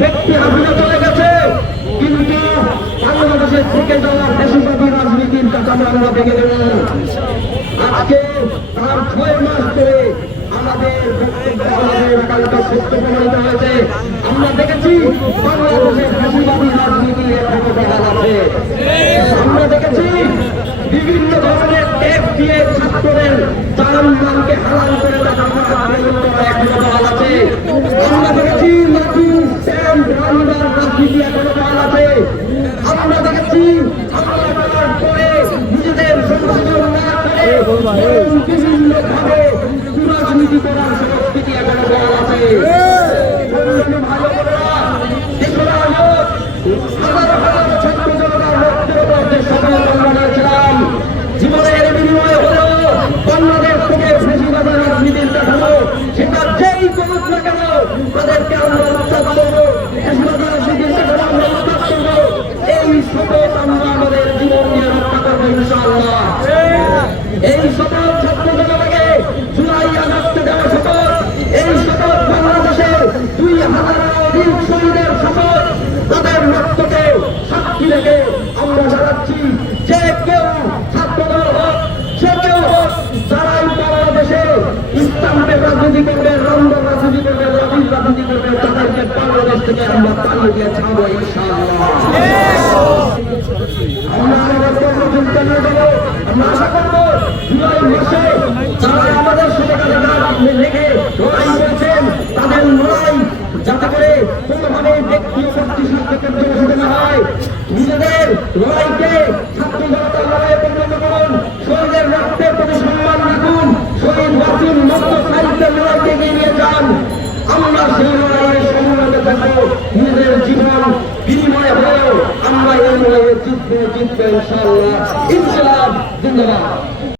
ব্যক্তি হাসিনা চলে গেছে, কিন্তু বাংলাদেশের থেকে যাওয়া ফ্যাসিবাদী রাজনীতির কথা আমরা দেখে দেব। আজকে তার 6 মাস ধরে আমাদের বক্তব্য আমাদের একান্ত সত্য প্রমাণিত হয়েছে। আমরা দেখেছি বাংলাদেশের ফ্যাসিবাদী রাজনীতি এখনো বহাল আছে। আমরা দেখেছি বিভিন্ন ধরনের ট্যাক্স দিয়ে ছাত্রদের চালানকে হালাল করে দেওয়া এখনো বহাল আছে। আমরা দেখেছি লাঠি স্ট্যাম্প রান্নার রাজনীতি এখনো বহাল আছে। আমরা দেখেছি হামলা করার পরে নিজেদের সংশোধন না করে বিভিন্ন ভাবে রাজনীতি করার সংস্কৃতি এখনো বহাল আছে। জীবনের বিনিময়ে হলেও বাংলাদেশ থেকে ফ্যাসিবাদী রাজনীতির দেখানো সেটা যেই করুক না কেন তাদেরকে আমরা রক্ষা করবো। ফ্যাসিবাদী রাজনীতির দেখানো আমরা রক্ষা করবো। এই শপথ আমরা আমাদের জীবন নিয়ে রক্ষা করবো ইনশাআল্লাহ। এই শপথ ছাত্র জনতাকে জুলাই আগস্টে দেওয়া শপথ, এই শপথ বাংলাদেশের 2000 অধিক শহীদের শপথ, তাদের রক্তকে সাক্ষী রেখে আমরা জানাচ্ছি যে কেউ ছাত্রদল হোক, সে কেউ হোক, যারাই বাংলাদেশে ইসলামের রাজনীতি করবে, রন্ধন রাজনীতি করবে, রবির রাজনীতি করবে, তাদেরকে বাংলাদেশ থেকে আমরা পালিয়ে দিয়ে ছাড়বো ইনশাআল্লাহ। আমরা আমাদের কর্মসূচি চালিয়ে দেবো। আমরা আশা করবো জুলাই মাসে যারা আমাদের সাথে কাজে লেগে লড়াই করেছেন তাদের লড়াই যাতে করে কোনোভাবে ব্যক্তি ও শক্তিশালী পর্যন্ত না হয়, নিজেদের লড়াইকে ছাত্র জনতার লড়াইয়ে পরিণত করুন। শহীদের রক্তের প্রতি সম্মান রাখুন। শহীদ ওয়াসিম মুক্ত সাহিত্যের লড়াইকে এগিয়ে নিয়ে যান। আমরা সেই লড়াইয়ের সম্মানে থাকবো। নিজেদের জীবন বিনিময় হলেও আমরা এই লড়াইয়ে জিতবো ইনশাআল্লাহ। ইনশাআল্লাহ। জিন্দাবাদ।